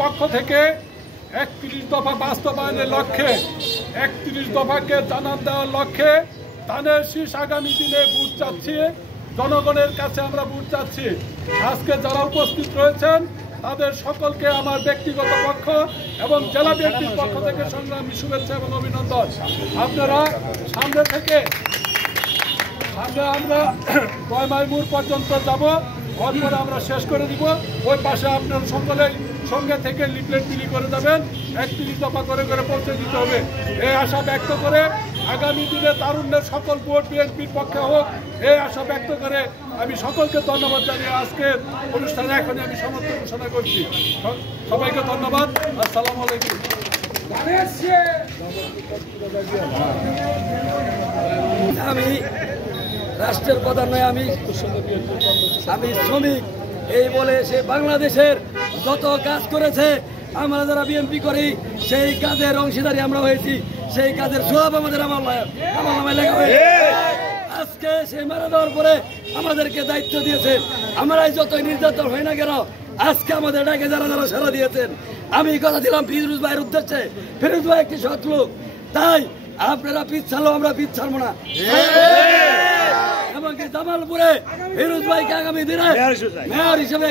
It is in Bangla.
পক্ষ থেকে ৩১ দফা বাস্তবায়নের লক্ষ্যে ৩১ দফাকে জানান দেওয়ার লক্ষ্যে ধানের শীষ আগামী দিনে ভোট চাচ্ছি, জনগণের কাছে আমরা ভোট চাচ্ছি। আজকে যারা উপস্থিত রয়েছেন তাদের সকলকে আমার ব্যক্তিগত পক্ষ এবং জেলা বিএনপির পক্ষ থেকে সংগ্রামী শুভেচ্ছা এবং অভিনন্দন। আপনারা সামনে থেকে আমরা ৯ মাইল মোড় পর্যন্ত যাব, তারপরে আমরা শেষ করে দিব। ওই পাশে আপনারা সকলেই সঙ্গে থেকে লিফলেট বিলি করে যাবেন, ৩১ দফা করে করে পৌঁছে দিতে হবে। এই আশা ব্যক্ত করে আগামী দিনে তারুণ্যের সকল ভোট বিএনপির পক্ষে হোক, এই আশা ব্যক্ত করে আমি সকলকে ধন্যবাদ জানিয়ে আজকের অনুষ্ঠানে এখনই আমি সমাপ্তি ঘোষণা করছি। সবাইকে ধন্যবাদ। আসসালামু আলাইকুম। আমি রাষ্ট্রের প্রধান নয়, আমি শ্রমিক। এই বলে সে বাংলাদেশের যত কাজ করেছে আমরা যারা বিএনপি করি সেই কাজের অংশীদারি আমরা হয়েছি, সেই কাজের সব আমাদের আমার নামে লেখা হয়েছে। আজকে সে মারা দেওয়ার পরে আমাদেরকে দায়িত্ব দিয়েছে। আমরাই যতই নির্যাতন হয় না কেন আজকে আমাদের ডাকে যারা যারা সারা দিয়েছেন, আমি কথা দিলাম ফিরোজ ভাইয়ের উদ্দেশ্যে, ফিরোজ ভাই একটি সৎ লোক, তাই আপনারা পিছ ছাড়লেও আমরা পিছ ছাড়বো না। এমনকি জামালপুরে ফিরোজ ভাইকে আগামী দিনে মেয়র হিসেবে